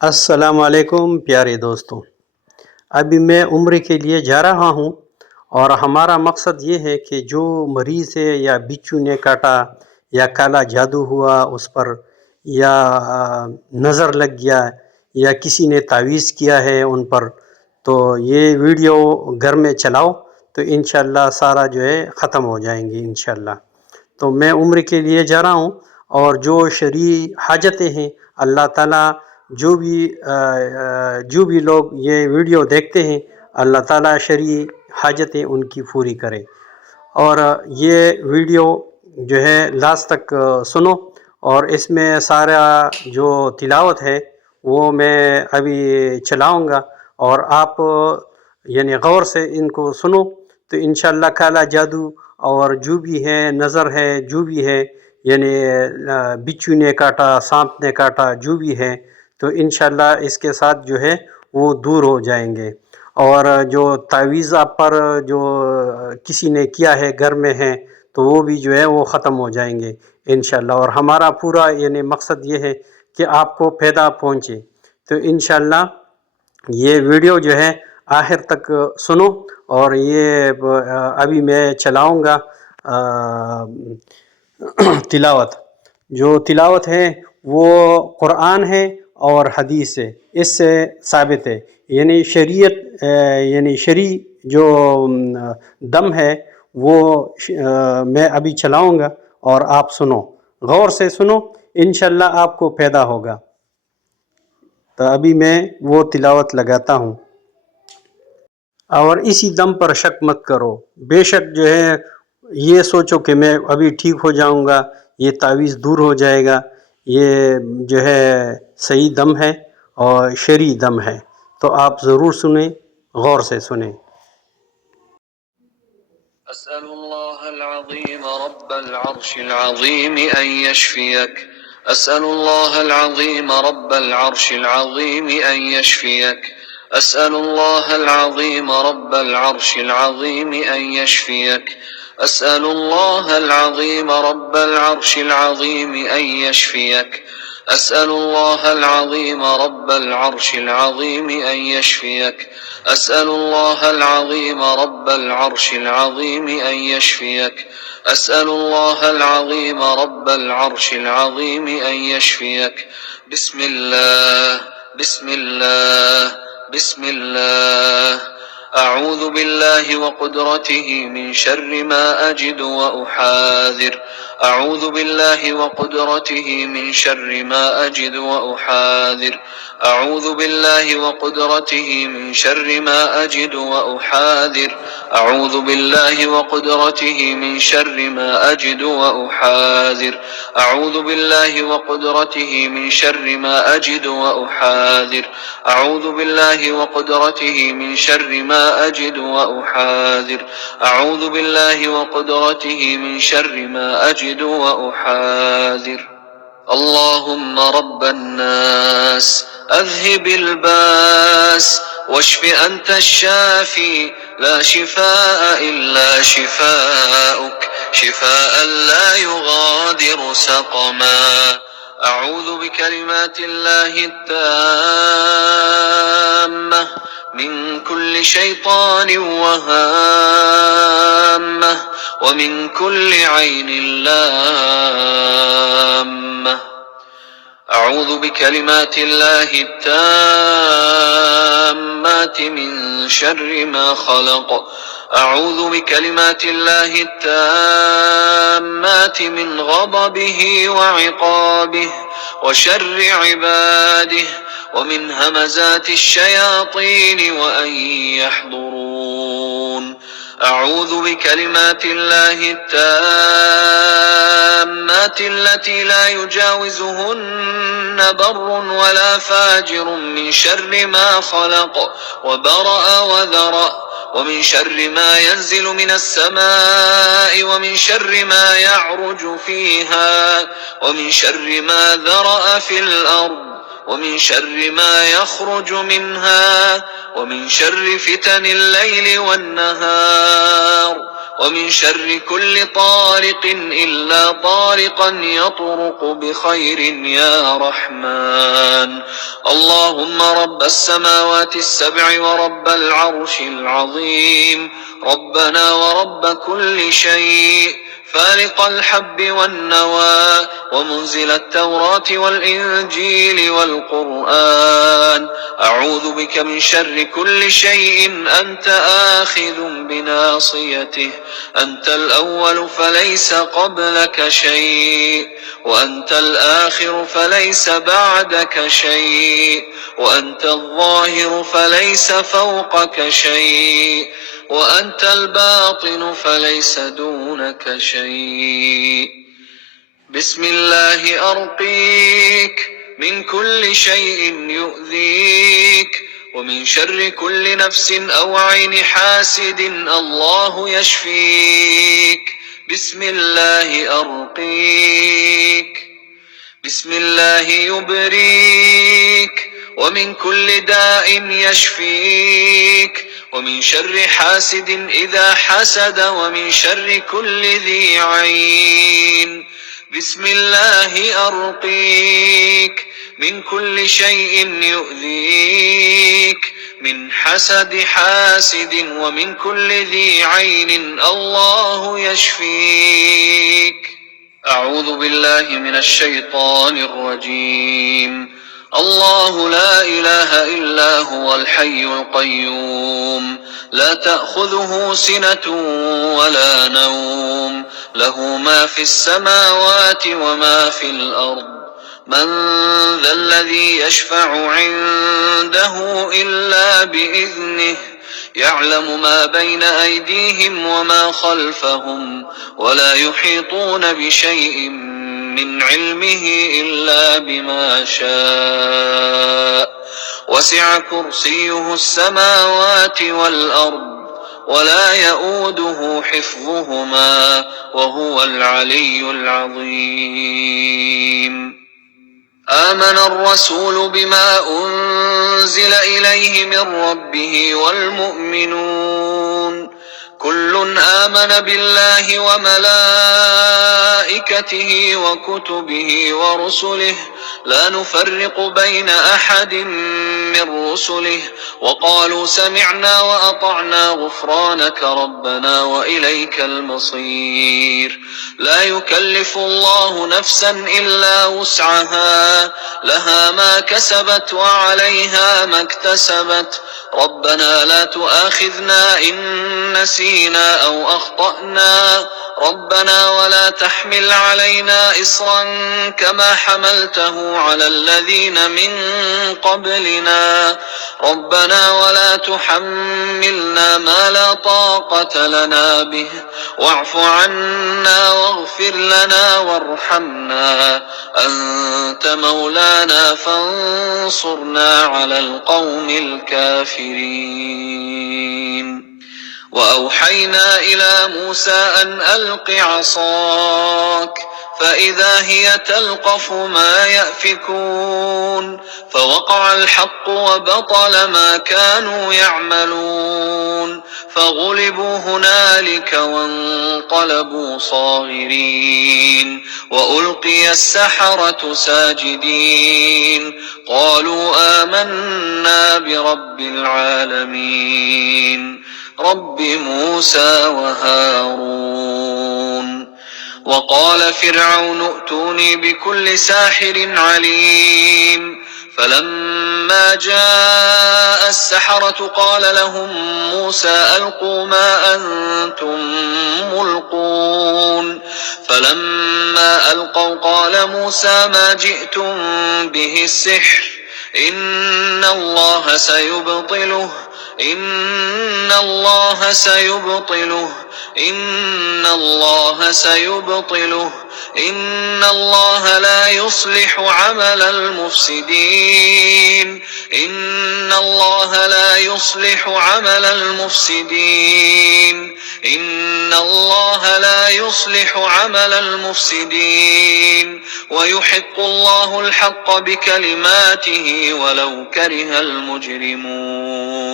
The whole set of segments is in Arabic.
السلام علیکم پیارے دوستوں، ابھی میں عمرے کے لیے جا رہا ہوں اور ہمارا مقصد یہ ہے کہ جو مریض ہے یا بچھو نے کاٹا یا کالا جادو ہوا اس پر یا نظر لگ گیا یا کسی نے تعویذ کیا ہے ان پر، تو یہ ویڈیو گھر میں چلاؤ تو انشاءاللہ سارا جو ہے ختم ہو جائیں گے انشاءاللہ۔ تو میں عمرے کے لیے جا رہا ہوں اور جو شرعی حاجتیں ہیں اللہ تعالیٰ جو بھی لوگ یہ ویڈیو دیکھتے ہیں اللہ تعالیٰ شرعی حاجتیں ان کی پوری کرے۔ اور یہ ویڈیو جو ہے لاسٹ تک سنو، اور اس میں سارا جو تلاوت ہے وہ میں ابھی چلاؤں گا، اور آپ یعنی غور سے ان کو سنو تو انشاءاللہ کالا جادو اور جو بھی ہے نظر ہے جو بھی ہے، یعنی بچھو نے کاٹا سانپ نے کاٹا جو بھی ہے، تو انشاءاللہ اس کے ساتھ جو ہے وہ دور ہو جائیں گے۔ اور جو تعویذ آپ پر جو کسی نے کیا ہے گھر میں ہے تو وہ بھی جو ہے وہ ختم ہو جائیں گے انشاءاللہ۔ اور ہمارا پورا یعنی مقصد یہ ہے کہ آپ کو فائدہ پہنچے، تو انشاءاللہ یہ ویڈیو جو ہے آخر تک سنو۔ اور یہ ابھی میں چلاؤں گا تلاوت۔ جو تلاوت ہے وہ قرآن ہے اور حدیث ہے، اس سے ثابت ہے، یعنی شریعت یعنی شرعی جو دم ہے وہ میں ابھی چلاؤں گا اور آپ سنو، غور سے سنو، انشاءاللہ آپ کو پیدا ہوگا۔ تو ابھی میں وہ تلاوت لگاتا ہوں، اور اسی دم پر شک مت کرو، بے شک جو ہے یہ سوچو کہ میں ابھی ٹھیک ہو جاؤں گا، یہ تعویذ دور ہو جائے گا، یہ جو ہے صحیح دم ہے اور شرعی دم ہے، تو آپ ضرور سنیں، غور سے سنیں۔ أسأل الله العظيم رب العرش العظيم أن يشفيك. أسأل الله العظيم رب العرش العظيم أن يشفيك. أسأل الله العظيم رب العرش العظيم أن يشفيك. أسأل الله العظيم رب العرش العظيم أن يشفيك. أسأل الله العظيم رب العرش العظيم أن يشفيك. أسأل الله العظيم رب العرش العظيم أن يشفيك. أسأل الله العظيم رب العرش العظيم أن يشفيك. بسم الله بسم الله بسم الله. أعوذ بالله وقدرته من شر ما أجد وأحاذر. أعوذ بالله وقدرته من شر ما أجد وأحاذر. أعوذ بالله وقدرته من شر ما أجد وأحاذر. أعوذ بالله وقدرته من شر ما أجد وأحاذر. أعوذ بالله وقدرته من شر ما أجد وأحاذر. أعوذ بالله وقدرته من شر ما أجد وأحاذر. أعوذ بالله وقدرته من شر ما أجد وأحاذر. اللهم رب الناس أذهب الباس واشف أنت الشافي لا شفاء إلا شفاؤك شفاء لا يغادر سقما. أعوذ بكلمات الله التامة من كل شيطان وهامة ومن كل عين لامة. أعوذ بكلمات الله التامات من شر ما خلق. أعوذ بكلمات الله التامات من غضبه وعقابه وشر عباده ومن همزات الشياطين وأن يحضرون. أعوذ بكلمات الله التامات التي لا يجاوزهن بر ولا فاجر من شر ما خلق وبرأ وذرأ. ومن شر ما ينزل من السماء ومن شر ما يعرج فيها ومن شر ما ذرأ في الأرض ومن شر ما يخرج منها ومن شر فتن الليل والنهار ومن شر كل طارق إلا طارقا يطرق بخير يا رحمن. اللهم رب السماوات السبع ورب العرش العظيم، ربنا ورب كل شيء، فالق الحب والنوى، ومنزل التوراة والإنجيل والقرآن، أعوذ بك من شر كل شيء أنت آخذ بناصيته، أنت الأول فليس قبلك شيء، وأنت الآخر فليس بعدك شيء، وأنت الظاهر فليس فوقك شيء، وأنت الباطن فليس دونك شيء. بسم الله أرقيك من كل شيء يؤذيك، ومن شر كل نفس أو عين حاسد الله يشفيك. بسم الله أرقيك، بسم الله يبريك، ومن كل داء يشفيك، ومن شر حاسد إذا حسد، ومن شر كل ذي عين. بسم الله أرقيك من كل شيء يؤذيك، من حسد حاسد، ومن كل ذي عين الله يشفيك. أعوذ بالله من الشيطان الرجيم. الله لا إله إلا هو الحي القيوم، لا تأخذه سنة ولا نوم، له ما في السماوات وما في الأرض. من ذا الذي يشفع عنده إلا بإذنه، يعلم ما بين أيديهم وما خلفهم، ولا يحيطون بشيء من علمه إلا بما شاء، وسع كرسيه السماوات والأرض، ولا يؤوده حفظهما، وهو العلي العظيم. آمن الرسول بما أنزل إليه من ربه والمؤمنون، كل آمن بالله وملائكته وكتبه ورسله، لا نفرق بين أحد من رسله، وقالوا سمعنا وأطعنا غفرانك ربنا وإليك المصير. لا يكلف الله نفسا إلا وسعها، لها ما كسبت وعليها ما اكتسبت. ربنا لا تؤاخذنا إن نسينا أو أخطأنا، ربنا ولا تحمل علينا إصرا كما حملته على الذين من قبلنا، ربنا ولا تحملنا ما لا طاقة لنا به، واعف عنا واغفر لنا وارحمنا، أنت مولانا فانصرنا على القوم الكافرين. وأوحينا إلى موسى أن ألق عصاك، فإذا هي تلقف ما يأفكون، فوقع الحق وبطل ما كانوا يعملون، فغلبوا هنالك وانقلبوا صاغرين، وألقي السحرة ساجدين، قالوا آمنا برب العالمين، رب موسى وهارون. وقال فرعون ائتوني بكل ساحر عليم. فلما جاء السحرة قال لهم موسى ألقوا ما أنتم ملقون. فلما ألقوا قال موسى ما جئتم به السحر، إن الله سيبطله، إن الله سيبطله، إن الله سيبطله، إن الله لا يصلح عمل المفسدين، إن الله لا يصلح عمل المفسدين، إن الله لا يصلح عمل المفسدين، ويحق الله الحق بكلماته ولو كره المجرمون.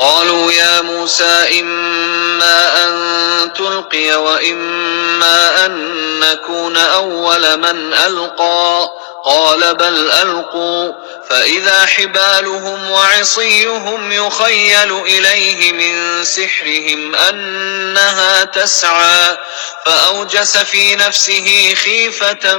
قالوا يا موسى إما أن تلقي وإما أن نكون أول من ألقى قال بل ألقوا فإذا حبالهم وعصيهم يخيل إليه من سحرهم أنها تسعى فأوجس في نفسه خيفة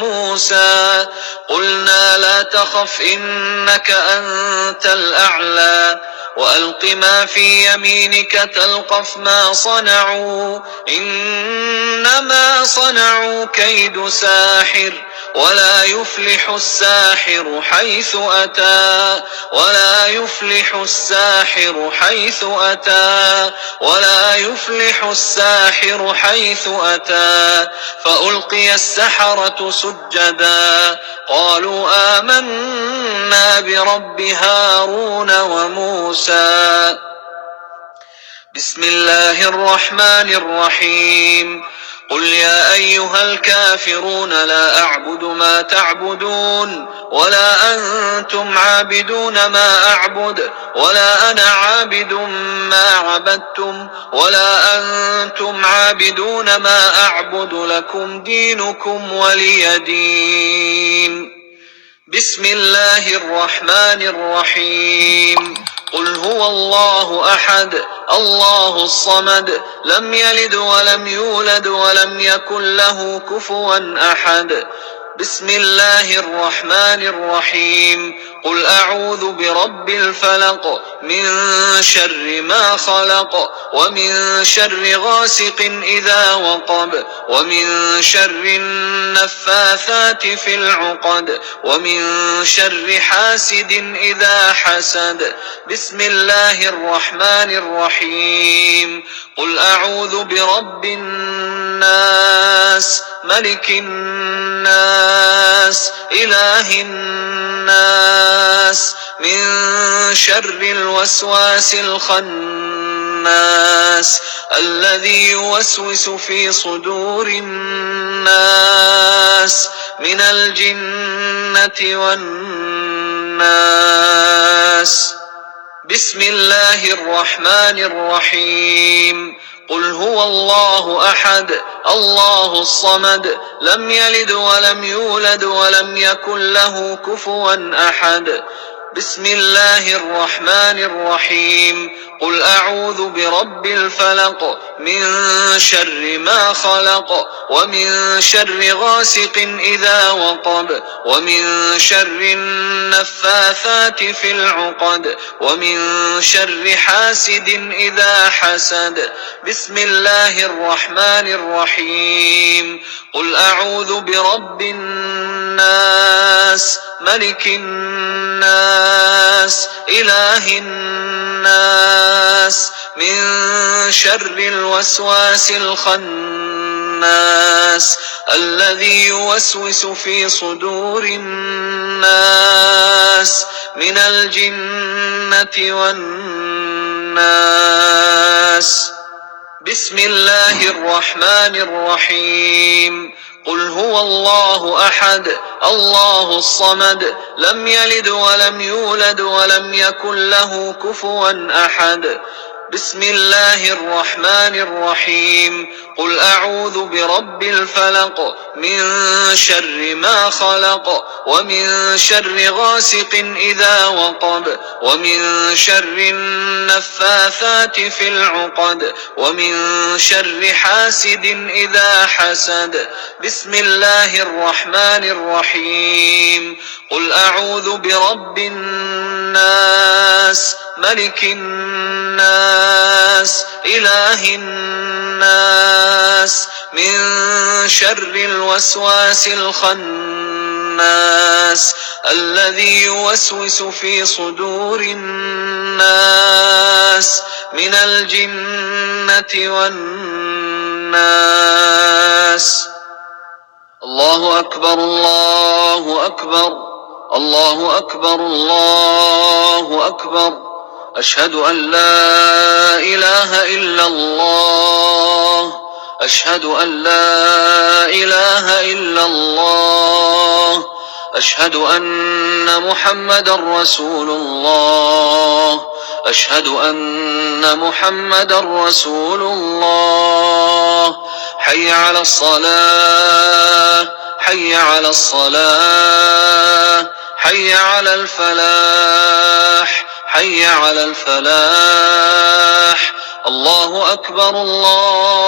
موسى قلنا لا تخف إنك أنت الأعلى وألق ما في يمينك تلقف ما صنعوا إنما صنعوا كيد ساحر ولا يفلح الساحر حيث أتى ولا يفلح الساحر حيث أتى ولا يفلح الساحر حيث أتى فألقي السحرة سجدا قالوا آمنا برب هارون وموسى بسم الله الرحمن الرحيم قل يا أيها الكافرون لا أعبد ما تعبدون ولا أنتم عابدون ما أعبد ولا أنا عابد ما عبدتم ولا أنتم عابدون ما أعبد لكم دينكم ولي دين بسم الله الرحمن الرحيم قل هو الله أحد الله الصمد لم يلد ولم يولد ولم يكن له كفوا أحد بسم الله الرحمن الرحيم قل أعوذ برب الفلق من شر ما خلق ومن شر غاسق إذا وقب ومن شر النفاثات في العقد ومن شر حاسد إذا حسد بسم الله الرحمن الرحيم قل أعوذ برب الناس ملك الناس إله الناس من شر الوسواس الخناس الذي يوسوس في صدور الناس من الجنة والناس بسم الله الرحمن الرحيم قل هو الله أحد الله الصمد لم يلد ولم يولد ولم يكن له كفوا أحد بسم الله الرحمن الرحيم قل أعوذ برب الفلق من شر ما خلق ومن شر غاسق إذا وقب ومن شر النفاثات في العقد ومن شر حاسد إذا حسد بسم الله الرحمن الرحيم قل أعوذ برب الناس ملك الناس إله الناس من شر الوسواس الخناس الذي يوسوس في صدور الناس من الجنة والناس بسم الله الرحمن الرحيم قل هو الله أحد الله الصمد لم يلد ولم يولد ولم يكن له كفوا أحد بسم الله الرحمن الرحيم قل أعوذ برب الفلق من شر ما خلق ومن شر غاسق إذا وقب ومن شر النفاثات في العقد ومن شر حاسد إذا حسد بسم الله الرحمن الرحيم قل أعوذ برب الناس ملك الناس إله الناس من شر الوسواس الخناس الذي يوسوس في صدور الناس من الجنة والناس الله أكبر الله أكبر الله أكبر الله أكبر أشهد أن لا إله إلا الله أشهد أن لا إله إلا الله أشهد أن محمدا رسول الله أشهد أن محمدا رسول الله. حي على الصلاة حي على الصلاة حي على الفلاح حي على الفلاح. الله أكبر الله